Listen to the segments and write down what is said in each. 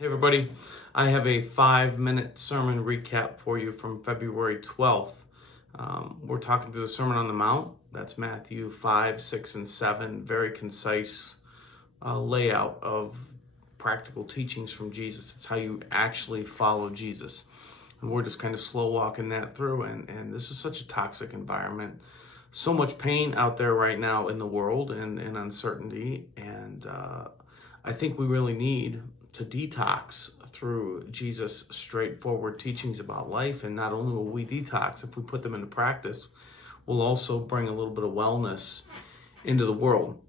Hey everybody, I have a 5-minute sermon recap for you from February 12th. We're talking through the Sermon on the Mount. That's Matthew 5, 6, and 7. Very concise layout of practical teachings from Jesus. It's how you actually follow Jesus. And we're just kind of slow walking that through. And this is such a toxic environment. So much pain out there right now in the world and uncertainty. And I think we really need to detox through Jesus' straightforward teachings about life. And not only will we detox, if we put them into practice, we'll also bring a little bit of wellness into the world.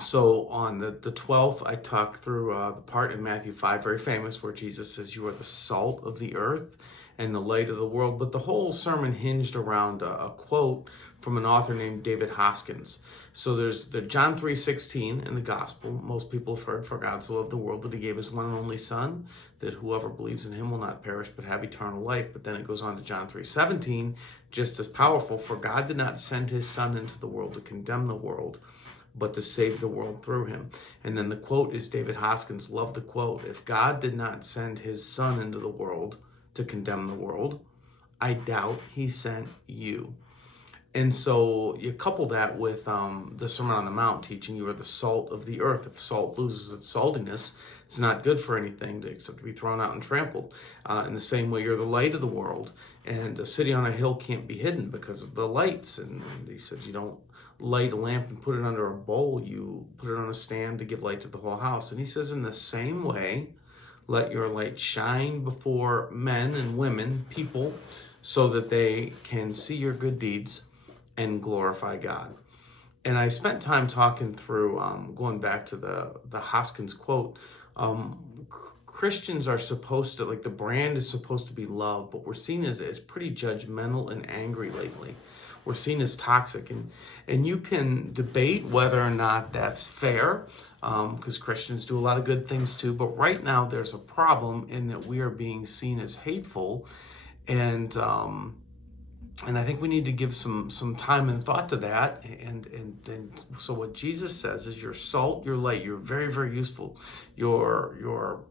So on the 12th, I talked through the part in Matthew 5, very famous, where Jesus says, "You are the salt of the earth and the light of the world." But the whole sermon hinged around a quote from an author named David Hoskins. So there's the John 3:16 in the gospel. Most people have heard, "For God so loved the world that he gave his one and only son, that whoever believes in him will not perish but have eternal life." But then it goes on to John 3:17, just as powerful. "For God did not send his son into the world to condemn the world, but to save the world through him." And then the quote is David Hoskins. Love the quote. "If God did not send his son into the world to condemn the world, I doubt he sent you." And so you couple that with the Sermon on the Mount teaching you are the salt of the earth. If salt loses its saltiness, it's not good for anything except to be thrown out and trampled. In the same way, you're the light of the world. And a city on a hill can't be hidden because of the lights. And he says you don't light a lamp and put it under a bowl. You put it on a stand to give light to the whole house. And he says in the same way, let your light shine before men and women, people, so that they can see your good deeds and glorify God. And I spent time talking through, going back to the Hoskins quote. Christians are supposed to, like, the brand is supposed to be love, but we're seen as pretty judgmental and angry lately. We're seen as toxic, and you can debate whether or not that's fair, because Christians do a lot of good things too. But right now, there's a problem in that we are being seen as hateful, and I think we need to give some time and thought to that. And so what Jesus says is, you're salt, you're light, you're very, very useful. You're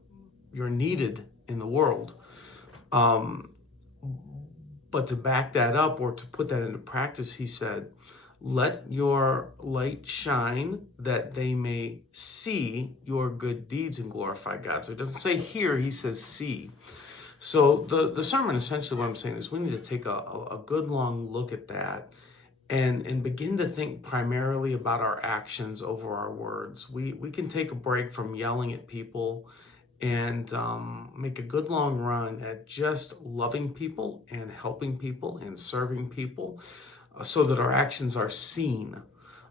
needed in the world. But to back that up, or to put that into practice, he said, let your light shine that they may see your good deeds and glorify God. So it doesn't say hear, he says see. So the sermon, essentially what I'm saying is we need to take a good long look at that and begin to think primarily about our actions over our words. We can take a break from yelling at people and make a good long run at just loving people and helping people and serving people, so that our actions are seen.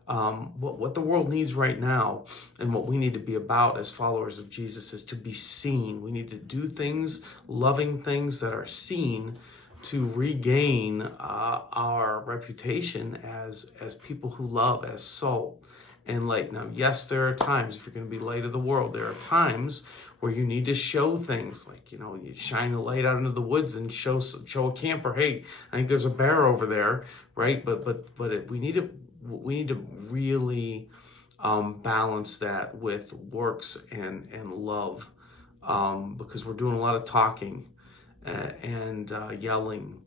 What the world needs right now, and what we need to be about as followers of Jesus, is to be seen. We need to do things, loving things that are seen, to regain our reputation as people who love, as salt and light. Now, yes, there are times, if you're going to be light of the world, there are times where you need to show things, like, you shine a light out into the woods and show a camper, hey, I think there's a bear over there, right? But we need to really balance that with works and love, because we're doing a lot of talking and yelling,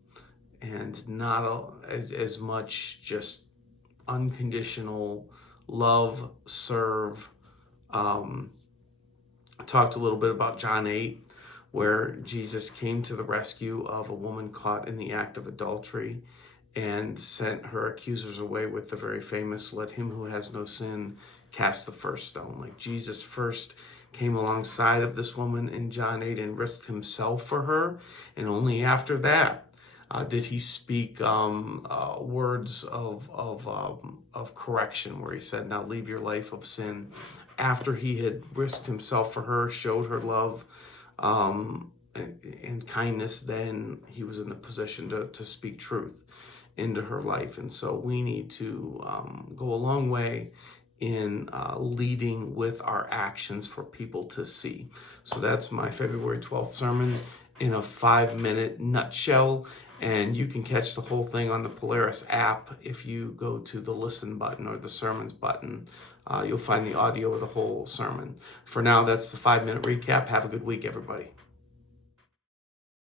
and not as much just unconditional love, serve. I talked a little bit about John 8, where Jesus came to the rescue of a woman caught in the act of adultery and sent her accusers away with the very famous, "Let him who has no sin cast the first stone." Like, Jesus first came alongside of this woman in John 8 and risked himself for her. And only after that did he speak words of correction, where he said, "Now leave your life of sin." After he had risked himself for her, showed her love and kindness, then he was in the position to speak truth into her life. And so we need to go a long way in leading with our actions for people to see. So that's my February 12th sermon in a 5-minute nutshell. And you can catch the whole thing on the Polaris app if you go to the listen button or the sermons button you'll find the audio of the whole sermon. For now, that's the 5-minute recap. Have a good week, everybody.